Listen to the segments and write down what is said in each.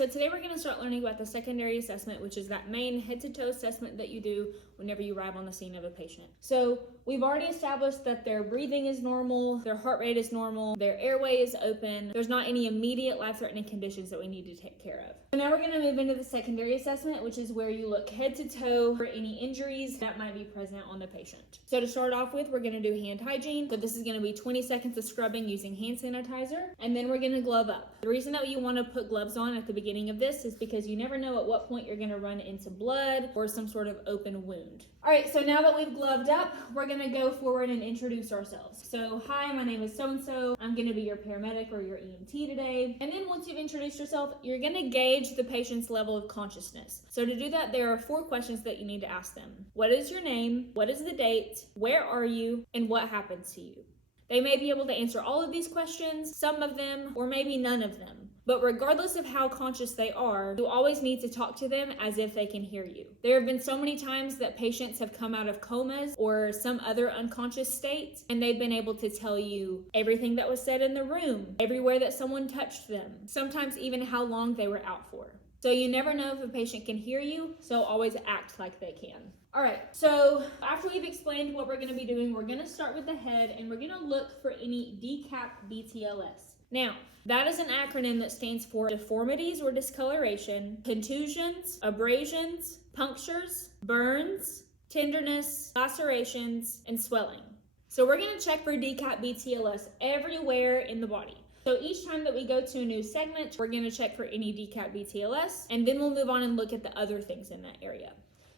right, so today we're going to start learning about the secondary assessment, which is that main head-to-toe assessment that you do whenever you arrive on the scene of a patient. So we've already established that their breathing is normal, their heart rate is normal, their airway is open, there's not any immediate life-threatening conditions that we need to take care of. So now we're going to move into the secondary assessment, which is where you look head-to-toe for any injuries that might be present on the patient. So to start off with, we're going to do hand hygiene. So this is going to be 20 seconds of scrubbing using hand sanitizer, and then we're going to glove up. The reason that you want to put gloves on at the beginning of this is because you never know at what point you're going to run into blood or some sort of open wound. All right, so now that we've gloved up, we're going to go forward and introduce ourselves. So, hi, my name is so-and-so. I'm going to be your paramedic or your EMT today. And then once you've introduced yourself, you're going to gauge the patient's level of consciousness. So to do that, there are 4 questions that you need to ask them. What is your name? What is the date? Where are you? And what happened to you? They may be able to answer all of these questions, some of them, or maybe none of them. But regardless of how conscious they are, you always need to talk to them as if they can hear you. There have been so many times that patients have come out of comas or some other unconscious state, and they've been able to tell you everything that was said in the room, everywhere that someone touched them, sometimes even how long they were out for. So you never know if a patient can hear you, so always act like they can. All right, so after we've explained what we're going to be doing, we're going to start with the head, and we're going to look for any DCAP BTLS. Now, that is an acronym that stands for deformities or discoloration, contusions, abrasions, punctures, burns, tenderness, lacerations, and swelling. So we're going to check for DCAP BTLS everywhere in the body. So each time that we go to a new segment, we're going to check for any DCAP BTLS, and then we'll move on and look at the other things in that area.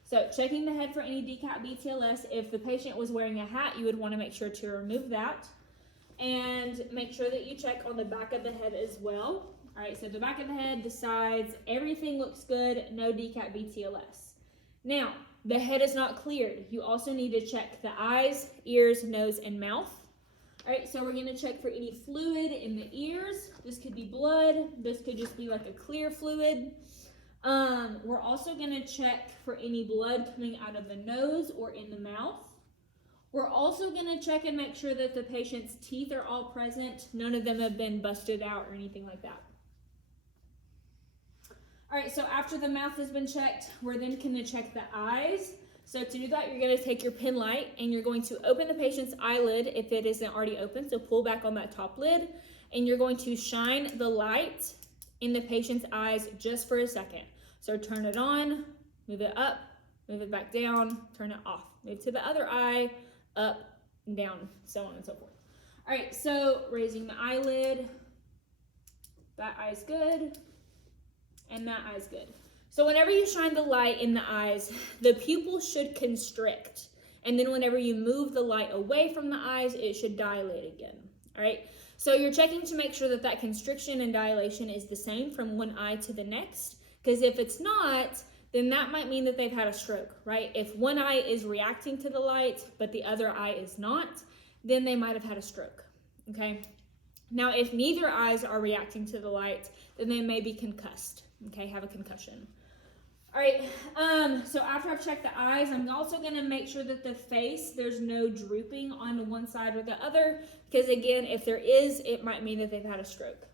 So checking the head for any DCAP BTLS, if the patient was wearing a hat, you would want to make sure to remove that. And make sure that you check on the back of the head as well. All right, so the back of the head, the sides, everything looks good, no DCAP BTLS. Now, the head is not cleared. You also need to check the eyes, ears, nose, and mouth. All right, so we're gonna check for any fluid in the ears. This could be blood. This could just be like a clear fluid. We're also gonna check for any blood coming out of the nose or in the mouth. We're also gonna check and make sure that the patient's teeth are all present. None of them have been busted out or anything like that. All right, so after the mouth has been checked, we're then gonna check the eyes. So to do that, you're gonna take your pen light and you're going to open the patient's eyelid if it isn't already open. So pull back on that top lid and you're going to shine the light in the patient's eyes just for a second. So turn it on, move it up, move it back down, turn it off. Move to the other eye, up and down, so on and so forth. All right, so raising the eyelid, that eye's good, and that eye's good. So whenever you shine the light in the eyes, the pupil should constrict. And then whenever you move the light away from the eyes, it should dilate again, all right? So you're checking to make sure that that constriction and dilation is the same from one eye to the next, because if it's not, then that might mean that they've had a stroke, right? If one eye is reacting to the light, but the other eye is not, then they might have had a stroke, okay? Now, if neither eyes are reacting to the light, then they may be concussed, okay, have a concussion. All right, so after I've checked the eyes, I'm also gonna make sure that the face, there's no drooping on one side or the other, because again, if there is, it might mean that they've had a stroke.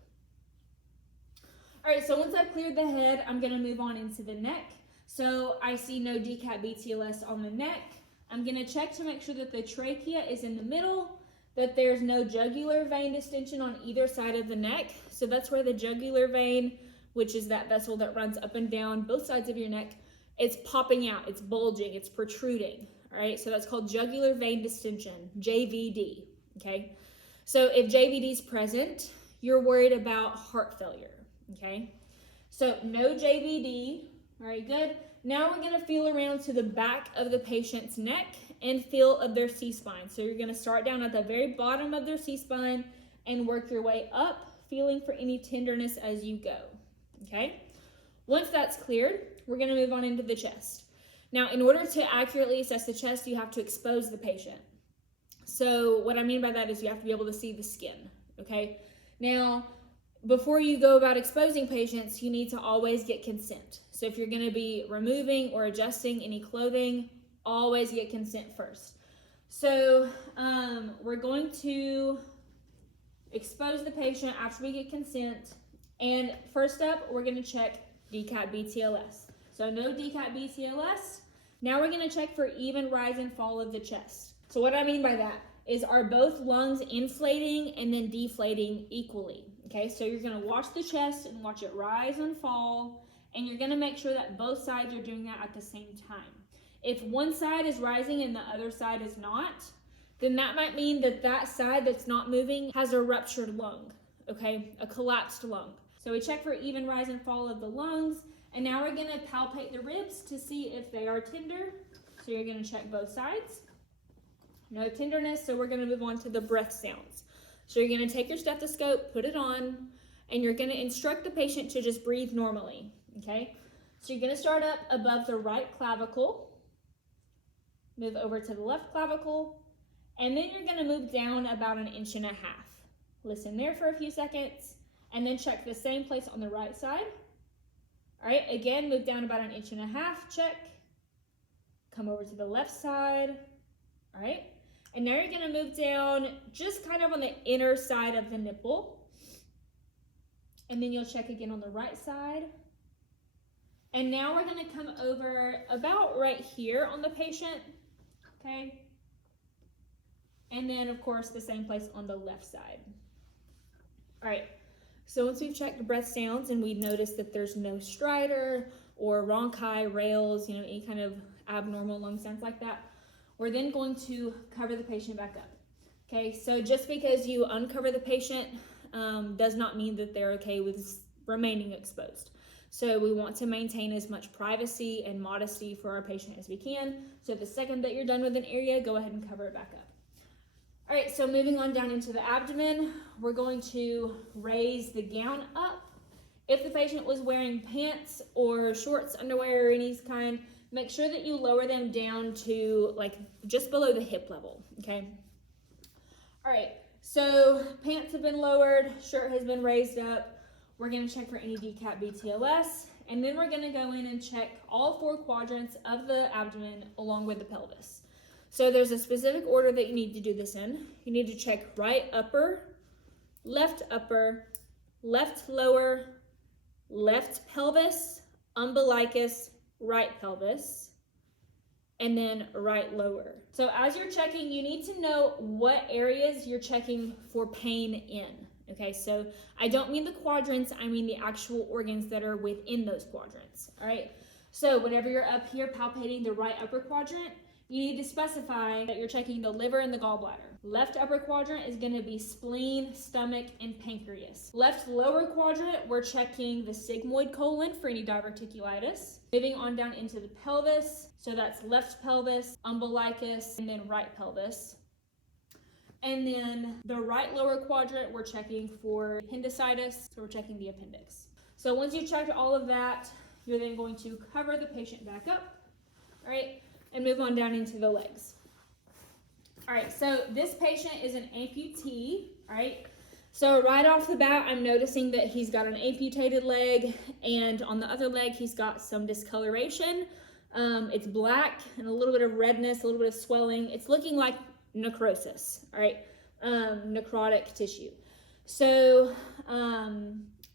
All right, so once I've cleared the head, I'm gonna move on into the neck. So I see no DCAP BTLS on the neck. I'm gonna check to make sure that the trachea is in the middle, that there's no jugular vein distension on either side of the neck. So that's where the jugular vein, which is that vessel that runs up and down both sides of your neck, it's popping out, it's bulging, it's protruding, all right? So that's called jugular vein distension, JVD, okay? So if JVD is present, you're worried about heart failure, okay? So no JVD, all right, good. Now we're gonna feel around to the back of the patient's neck and feel of their C-spine. So you're gonna start down at the very bottom of their C-spine and work your way up, feeling for any tenderness as you go, okay? Once that's cleared, we're gonna move on into the chest. Now, in order to accurately assess the chest, you have to expose the patient. So what I mean by that is you have to be able to see the skin, okay? Now, before you go about exposing patients, you need to always get consent. So if you're gonna be removing or adjusting any clothing, always get consent first. So we're going to expose the patient after we get consent, And first up, we're gonna check DCAT BTLS. So no DCAT BTLS. Now we're gonna check for even rise and fall of the chest. So what I mean by that is, are both lungs inflating and then deflating equally? Okay, so you're gonna watch the chest and watch it rise and fall, and you're gonna make sure that both sides are doing that at the same time. If one side is rising and the other side is not, then that might mean that that side that's not moving has a ruptured lung, okay, a collapsed lung. So we check for even rise and fall of the lungs, and now we're gonna palpate the ribs to see if they are tender. So you're gonna check both sides. No tenderness, so we're gonna move on to the breath sounds. So you're gonna take your stethoscope, put it on, and you're gonna instruct the patient to just breathe normally, okay? So you're gonna start up above the right clavicle, move over to the left clavicle, and then you're gonna move down about 1.5 inches. Listen there for a few seconds, and then check the same place on the right side. All right, again, move down about 1.5 inches, check. Come over to the left side, all right? And now you're gonna move down just kind of on the inner side of the nipple. And then you'll check again on the right side. And now we're gonna come over about right here on the patient, okay? And then of course the same place on the left side. All right, so once we've checked the breath sounds and we've noticed that there's no stridor or rhonchi, rales, any kind of abnormal lung sounds like that, we're then going to cover the patient back up. Okay, so just because you uncover the patient does not mean that they're okay with remaining exposed. So we want to maintain as much privacy and modesty for our patient as we can. So the second that you're done with an area, go ahead and cover it back up. All right, so moving on down into the abdomen, we're going to raise the gown up. If the patient was wearing pants or shorts, underwear, or any kind, make sure that you lower them down to like just below the hip level, okay? All right, so pants have been lowered, shirt has been raised up. We're gonna check for any DCAT BTLS, and then we're gonna go in and check all 4 quadrants of the abdomen along with the pelvis. So there's a specific order that you need to do this in. You need to check right upper, left lower, left pelvis, umbilicus, right pelvis, and then right lower. So as you're checking, you need to know what areas you're checking for pain in. Okay, so I don't mean the quadrants, I mean the actual organs that are within those quadrants. All right, so whenever you're up here palpating the right upper quadrant, you need to specify that you're checking the liver and the gallbladder. Left upper quadrant is going to be spleen, stomach, and pancreas. Left lower quadrant, we're checking the sigmoid colon for any diverticulitis. Moving on down into the pelvis, so that's left pelvis, umbilicus, and then right pelvis. And then the right lower quadrant, we're checking for appendicitis, so we're checking the appendix. So once you've checked all of that, you're then going to cover the patient back up, all right, and move on down into the legs. All right, so this patient is an amputee, all right? So right off the bat, I'm noticing that he's got an amputated leg, and on the other leg, he's got some discoloration. It's black and a little bit of redness, a little bit of swelling. It's looking like necrosis, all right? Necrotic tissue. So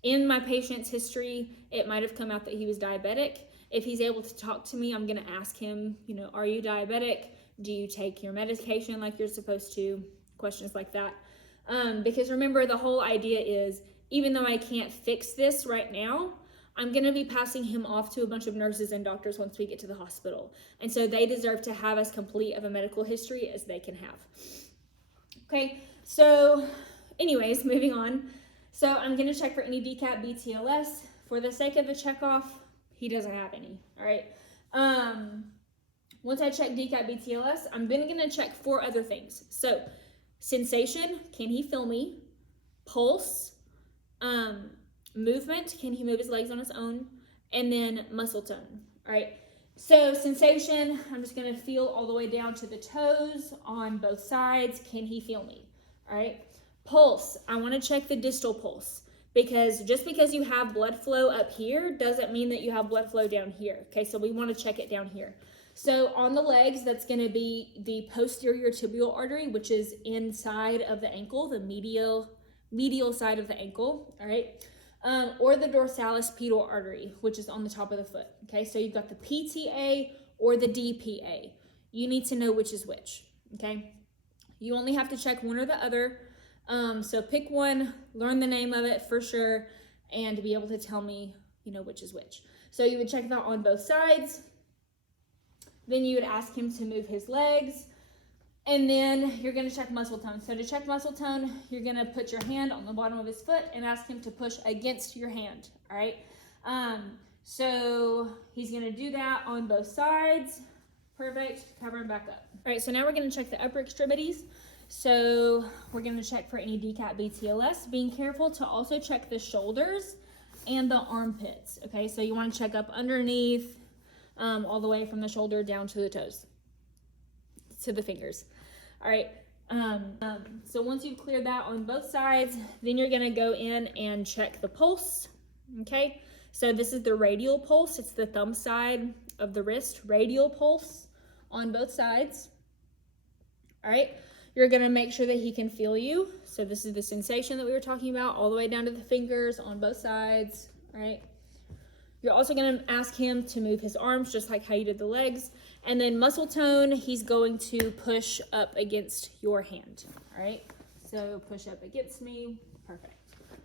in my patient's history, it might have come out that he was diabetic. If he's able to talk to me, I'm gonna ask him, are you diabetic? Do you take your medication like you're supposed to? Questions like that. Because remember, the whole idea is, even though I can't fix this right now, I'm gonna be passing him off to a bunch of nurses and doctors once we get to the hospital. And so they deserve to have as complete of a medical history as they can have. Okay, so anyways, moving on. So I'm gonna check for any DCAT BTLS. For the sake of the checkoff, he doesn't have any, all right? Once I check DCAT BTLS, I'm then gonna check 4 other things. So sensation, can he feel me? Pulse, movement, can he move his legs on his own? And then muscle tone, all right? So sensation, I'm just gonna feel all the way down to the toes on both sides. Can he feel me, all right? Pulse, I wanna check the distal pulse, because just because you have blood flow up here doesn't mean that you have blood flow down here, okay? So we wanna check it down here. So on the legs, that's gonna be the posterior tibial artery, which is inside of the ankle, the medial side of the ankle, all right? or the dorsalis pedal artery, which is on the top of the foot. Okay, so you've got the PTA or the DPA. You need to know which is which. Okay, you only have to check one or the other. So pick one, learn the name of it for sure, and be able to tell me, which is which. So you would check that on both sides. Then you would ask him to move his legs. And then you're going to check muscle tone. So to check muscle tone, you're going to put your hand on the bottom of his foot and ask him to push against your hand. All right. So he's going to do that on both sides. Perfect. Cover him back up. All right. So now we're going to check the upper extremities. So we're going to check for any DCAT BTLS, being careful to also check the shoulders and the armpits. Okay. So you want to check up underneath, all the way from the shoulder down to the toes, to the fingers. All right, so once you've cleared that on both sides, then you're gonna go in and check the pulse, okay? So this is the radial pulse. It's the thumb side of the wrist, radial pulse on both sides. All right, you're gonna make sure that he can feel you. So this is the sensation that we were talking about, all the way down to the fingers on both sides, all right? You're also gonna ask him to move his arms just like how you did the legs. And then muscle tone, he's going to push up against your hand, all right? So push up against me, perfect.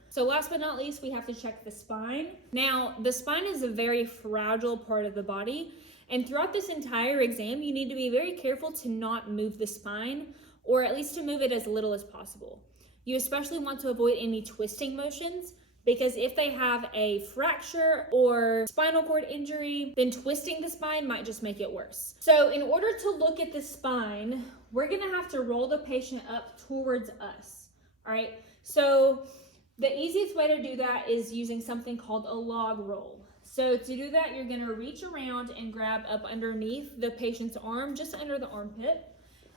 So last but not least, we have to check the spine. Now, the spine is a very fragile part of the body, and throughout this entire exam, you need to be very careful to not move the spine, or at least to move it as little as possible. You especially want to avoid any twisting motions, because if they have a fracture or spinal cord injury, then twisting the spine might just make it worse. So in order to look at the spine, we're gonna have to roll the patient up towards us, all right? So the easiest way to do that is using something called a log roll. So to do that, you're gonna reach around and grab up underneath the patient's arm, just under the armpit.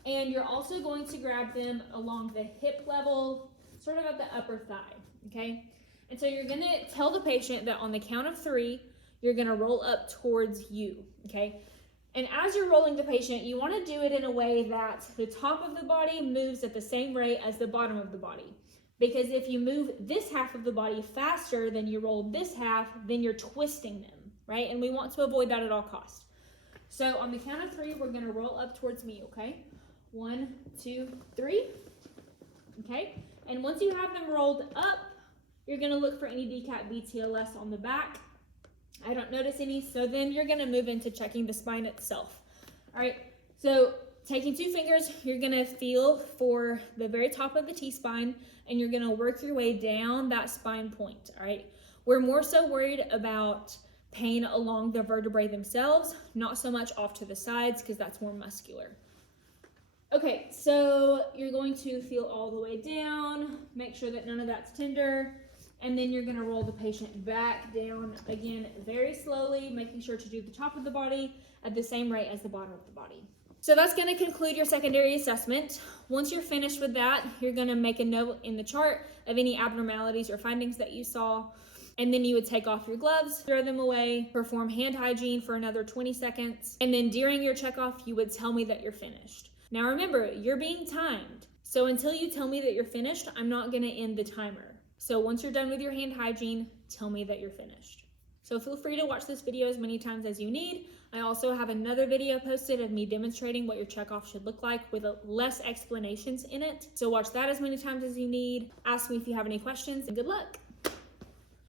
And you're also going to grab them along the hip level, sort of at the upper thigh, okay? And so you're gonna tell the patient that on the count of 3, you're gonna roll up towards you, okay? And as you're rolling the patient, you wanna do it in a way that the top of the body moves at the same rate as the bottom of the body. Because if you move this half of the body faster than you roll this half, then you're twisting them, right? And we want to avoid that at all costs. So on the count of 3, we're gonna roll up towards me, okay? 1, 2, 3, okay? And once you have them rolled up, you're gonna look for any DCAT BTLS on the back. I don't notice any, so then you're gonna move into checking the spine itself. All right, so taking 2 fingers, you're gonna feel for the very top of the T-spine, and you're gonna work your way down that spine point, all right? We're more so worried about pain along the vertebrae themselves, not so much off to the sides, because that's more muscular. Okay, so you're going to feel all the way down, make sure that none of that's tender, and then you're gonna roll the patient back down again very slowly, making sure to do the top of the body at the same rate as the bottom of the body. So that's gonna conclude your secondary assessment. Once you're finished with that, you're gonna make a note in the chart of any abnormalities or findings that you saw, and then you would take off your gloves, throw them away, perform hand hygiene for another 20 seconds, and then during your checkoff, you would tell me that you're finished. Now remember, you're being timed. So until you tell me that you're finished, I'm not gonna end the timer. So once you're done with your hand hygiene, tell me that you're finished. So feel free to watch this video as many times as you need. I also have another video posted of me demonstrating what your checkoff should look like with less explanations in it. So watch that as many times as you need. Ask me if you have any questions, and good luck.